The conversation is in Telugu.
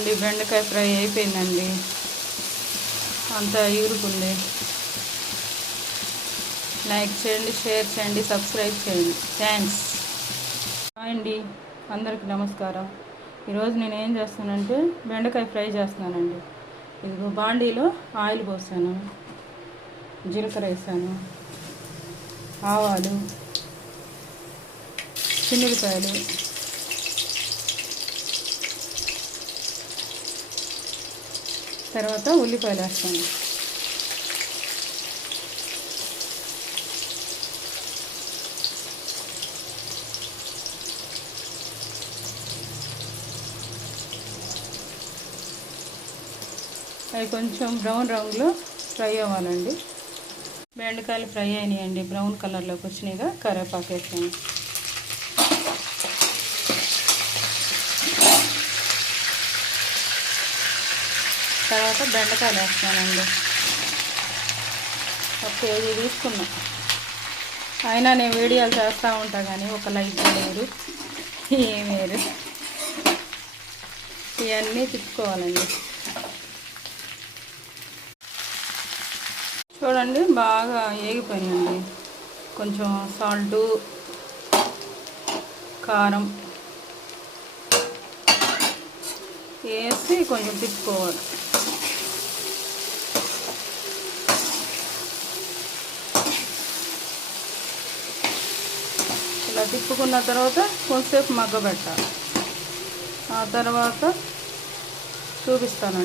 చూడండి, బెండకాయ ఫ్రై అయిపోయిందండి. అంతా ఎగురుకుంది. లైక్ చేయండి, షేర్ చేయండి, సబ్స్క్రైబ్ చేయండి. థ్యాంక్స్. హాయ్ అండి, అందరికీ నమస్కారం. ఈరోజు నేను ఏం చేస్తానంటే బెండకాయ ఫ్రై చేస్తున్నానండి. ఇదిగో బాండీలో ఆయిల్ పోసాను, జీలకర్ర వేసాను, ఆవాలు, చిన్నులపాయలు, తర్వాత ఉల్లిపాయలు వేస్తాను. అవి కొంచెం బ్రౌన్ రంగులో ఫ్రై అవ్వాలండి. బెండకాయలు ఫ్రై అయినాయండి, బ్రౌన్ కలర్లోకి వచ్చినాయిగా. కరివేపాకు వేసాను. తర్వాత బెండకాయలు వేస్తానండి. 1 కేజీ తీసుకున్నా. అయినా నేను వీడియోలు చేస్తూ ఉంటా కానీ ఒక లైక్ వేరు, ఏం వేరు. ఇవన్నీ తిప్పుకోవాలండి. చూడండి, బాగా ఏగిపోయినాయండి. కొంచెం సాల్టు, కారం వేసి కొంచెం తిప్పుకోవాలి. ఇలా తిప్పుకున్న తర్వాత కొంచెంసేపు మగ్గబెట్టాలి. ఆ తర్వాత చూపిస్తానండి.